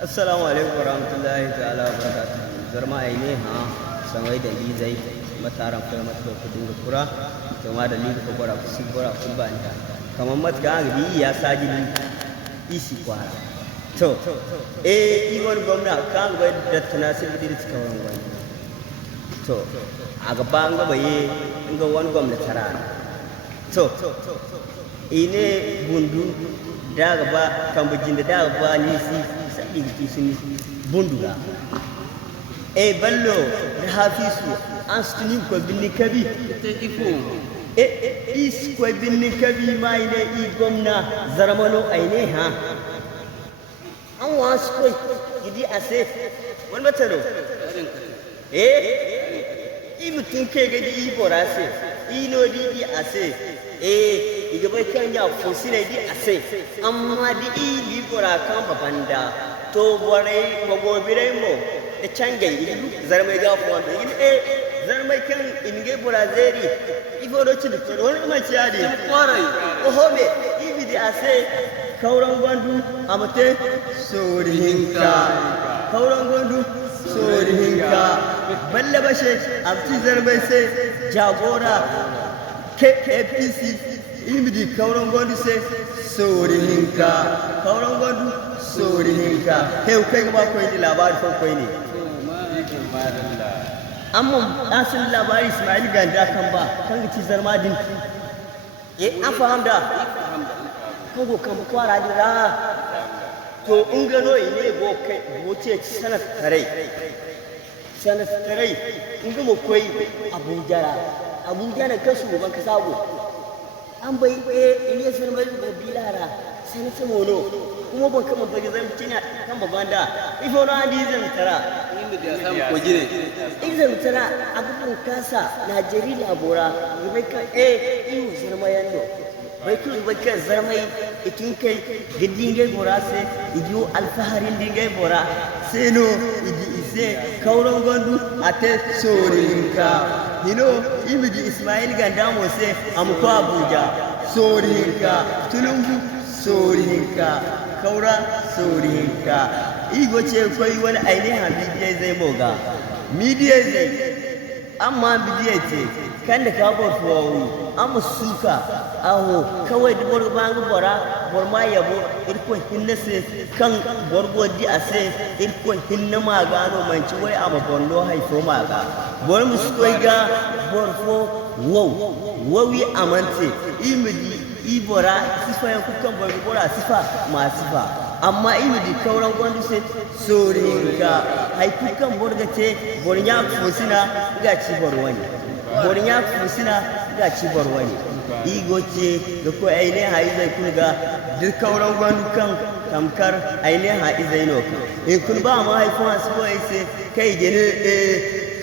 Assalamu alaikum warahmatullahi ta'ala wa barakatuh. Zarma ai ne ha samai da lizai mataran kai mata kudin da kura to ma da liga ko gora kusi gora kun ba anta kamar mat ga gidi ya saji isi kwara to iwon gwamna kan ga da tanasir da tsakawan gwani to a gaban gaba ye ga wani gwamna tara to ine bundu da gaba kan bujin da gaba ni si sabi sun bundura ballo da hafisu an stuni ko binni kabi is ko binni kabi mai ne i gwamna zarmano aine ha an wasu ko gidi ase wani matalo i mutun ke gadi i borase i no di ase iga bai kan ya fosine di ase amma di i di bora kan babanda to borai magobirai mo e cangai ilu zarmai ga fondo in zarmai kan inge borazeri iforo ci duk wani mai ciyadi kwarai o hobe ibi di ase kauran gwandu amate sorihinka kauran gwandu sorihinka balle bashe amti zarmai sai jagora KPC imidi kauran gwandu sai sorihinka kauran gwandu sorihinka heu kai ga ba koyi da labari fa koyi ne amma asin labari Ismail Ganda kan ba kan ci zarma din an fahamda kan go kan kwara dira to in gano ne go kai go ce sanat tarai in ga mu koyi Abuja na kasu ban ka sabo an bai ne sun bai da bilara sanata mono kuma ban kama bagi zan kina kan babanda ifo na andi zan tara zan tara abubuwan kasa Najeriya labora bai kan iyu zarmayan no bai kun bai kan zarmai ikin kai gidin gai bora sai idiyo alfaharin din gai bora sai no idi ise kauran gondu ate sorinka hino imiji Ismail Ganda mo sai amko Abuja sorinka tulungu sorihinka kaura sorihinka igo ce koi wani ainihin bidiyai zai moga midiyai zai amma bidiyai ce kan da ka borfuwawu amma suka aho kawai da borbangu bora borma yabo irko hinna se kan borgo di ase irko hinna magano manci wai amma borno haifo maga bor muskoi ga borfo wawi amante imidi ibora sifa ya kukan bora sifa ma sifa amma imidi kauran gwandu sai soringa hai kukan borga ce bornya fusina ga ci borwani bornya fusina ga ci borwani igo ce da ko aine hai zai kunga duk kauran gwandu kan tamkar aine hai zai no in kun ba ma haifon su boye sai kai gene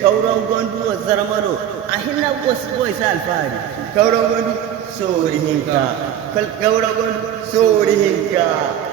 kauran gwandu zarmano a hinna boy sai alfahari kauran gwandu sorihinka kauran gwandu sorihinka